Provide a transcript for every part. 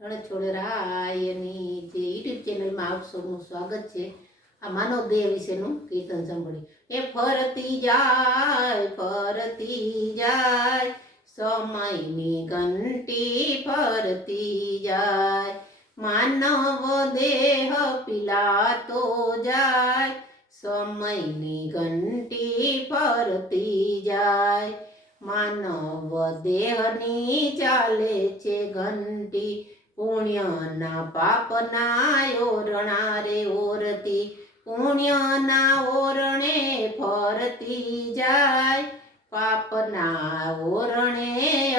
રણછોડરાયની જે યુટ્યુબ ચેનલમાં આપ સ્વાગત છે. આ માનવ દેહ વિશેનું કીર્તન સાંભળ્યું એ ફરતી જાય ફરતી જાય, સમયની ઘંટી ફરતી જાય. માનવ દેહ પિલાતો જાય, સમયની ઘંટી ફરતી જાય. માનવ દેહની ચાલે છે ઘંટી પુણ્યના પાપના ઓરણા રે ઓરતી પુણ્યના ઓરણે ફરતી જાય પાપના ઓરણે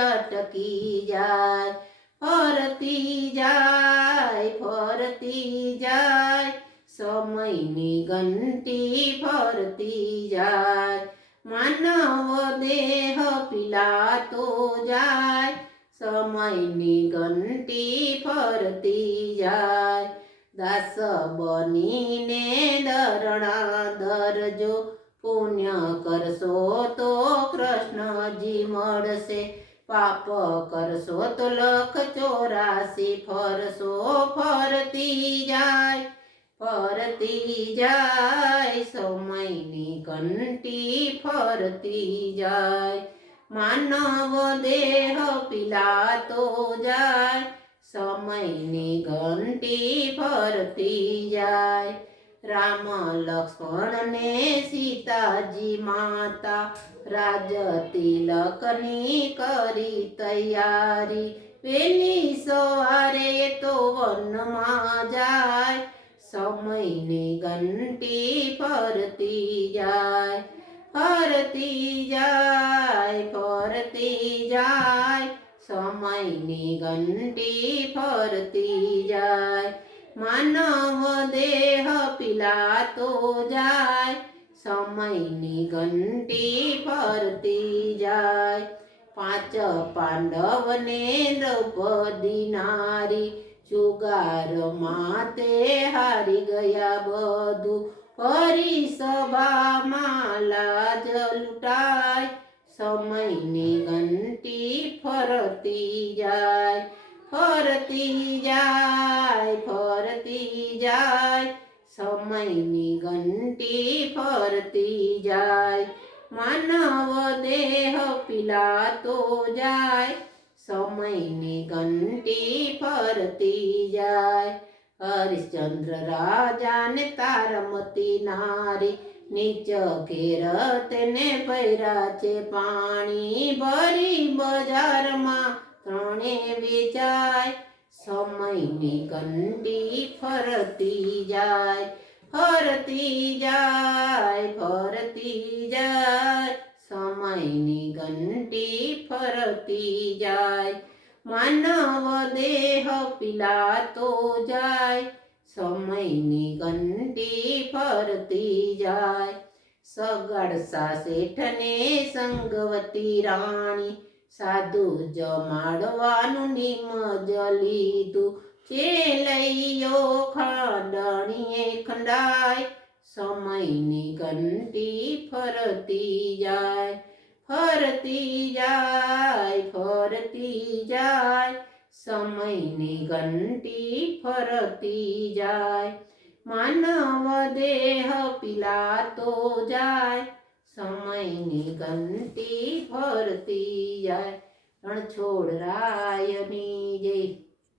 અટકી જાય, ફરતી જાય ફરતી જાય, સમયની ઘંટી ફરતી જાય, માનવ દેહ પીલાતો જાય, સમયની ઘંટી ફરતી જાય. દાસ બનીને દરણા દરજો પુણ્ય કરશો તો કૃષ્ણજી મળશે. પાપ કરશો તો લખ ચોરાસી ફરશો ફરતી જાય. ફરતી જાય, સમયની ઘંટી ફરતી જાય. માનવ દેહ પિલાતો જાય. ઘંટી ફરતી જાય. રામ લક્ષ્મણ ને સીતાજી માતા રાજ તિલકની કરી તૈયારી. પેલી સવારે તો વનમાં જાય. સમયની ઘંટી ફરતી જાય. ફરતી જાય ફરતી જાય. સમયની ઘંટી ફરતી જાય. માનવ દેહ પિલાતો જાય. સમયની ઘંટી ફરતી જાય. પાંચ પાંડવને દ્રૌપદી નારી જુગાર માતે હારી ગયા બધું. ફરી સભામાં લાજ લૂંટાય. સમયની ઘંટી ફરતી જાય ફરતી જાય ફરતી જાય. સમયની ઘંટી ફરતી જાય, માનવ દેહ પિલાતો જાય. સમયની ઘંટી ફરતી જાય, હરિશ્ચંદ્ર રાજાને તારમતી નારી નીચ ઘેર ને પૈરા છે પાણી ભરી બજારમાં ત્રણે વેચાય. સમયની ગંડી ફરતી જાય ફરતી જાય ફરતી જાય. સમયની ઘંટી ફરતી જાય, માનવ દેહ પિલાતો જાય. સમયની ઘંટી ફરતી જાય. સગડસા સાસેઠને સંગવતી રાણી સાધુ જમાડવાનું નિમ લીધું. લઈયો ખાંડણીએ ખંડાય, સમયની ઘંટી ફરતી જાય. ફરતી જાય ફરતી જાય. સમયની ઘંટી ફરતી જાય, માનવ દેહ પીલાતો જાય, સમયની ઘંટી ફરતી જાય, રણછોડ રાયની જય